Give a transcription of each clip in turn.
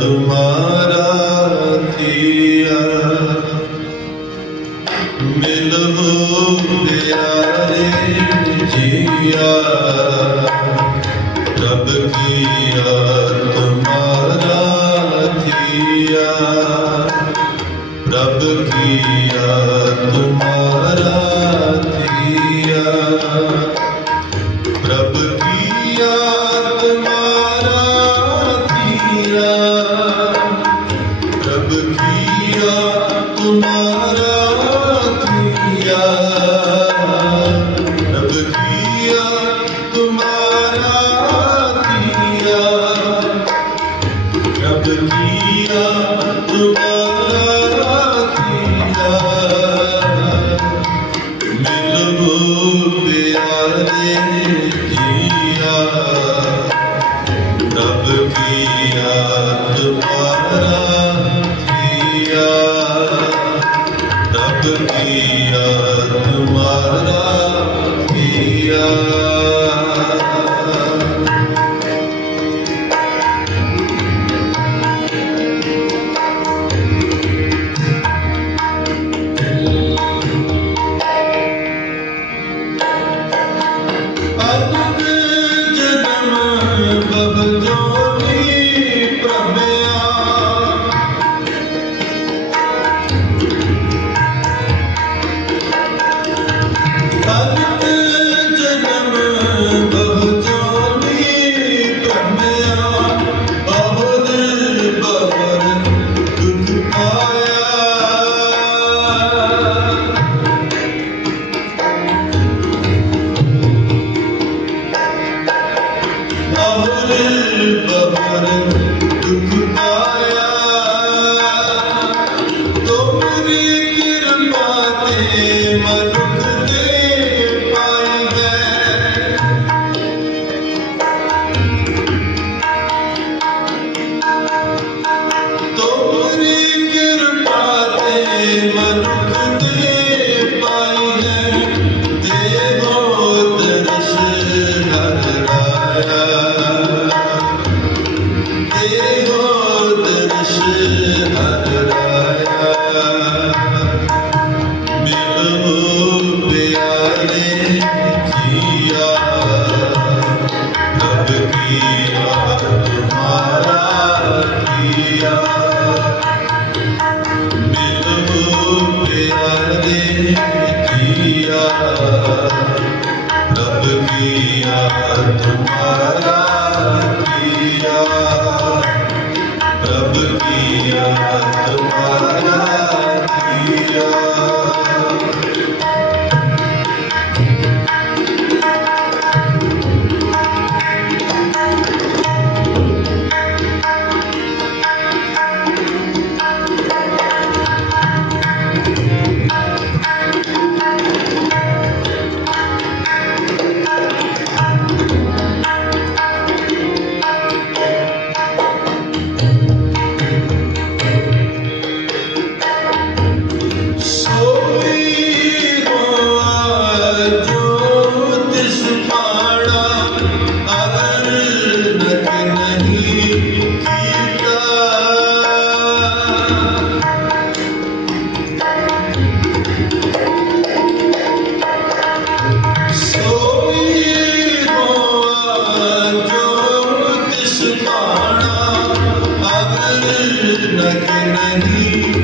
ਤੁਮਾਰਾ ਥੀਆ ਮਿਲਵੋ ਪਿਆਰੇ ਜੀਆ। ਰੱਬ ਕੀਆ ਤੁਮਾਰਾ ਥੀਆ ਰੱਬ ਕੀਆ ਤੁਮਾਰਾ ਥੀਆ ya ya. الأنبياء ਰੱਬ ਕੀ ਆਤਮਾ like a man.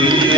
Yeah.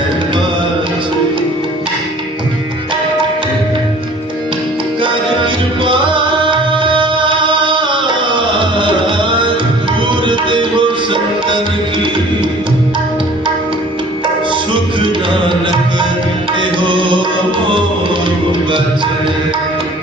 Thank you.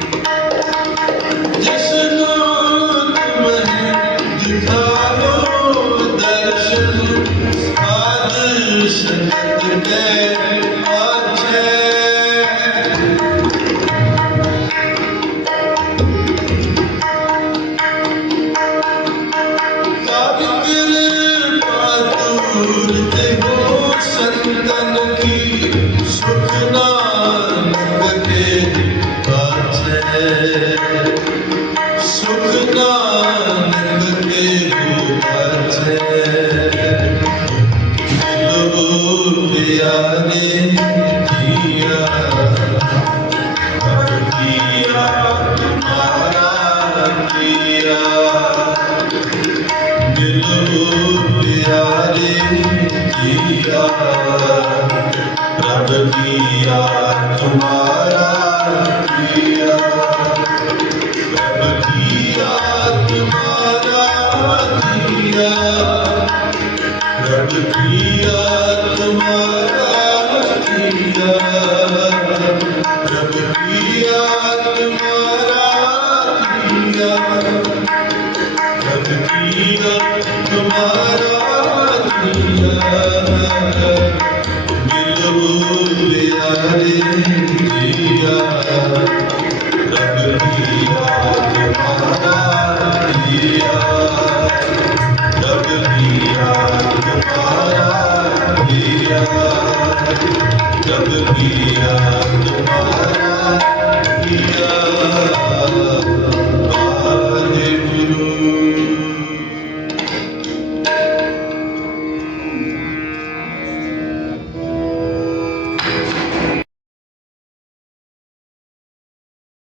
ਰਬ ਦੀ ਆਤਮਾ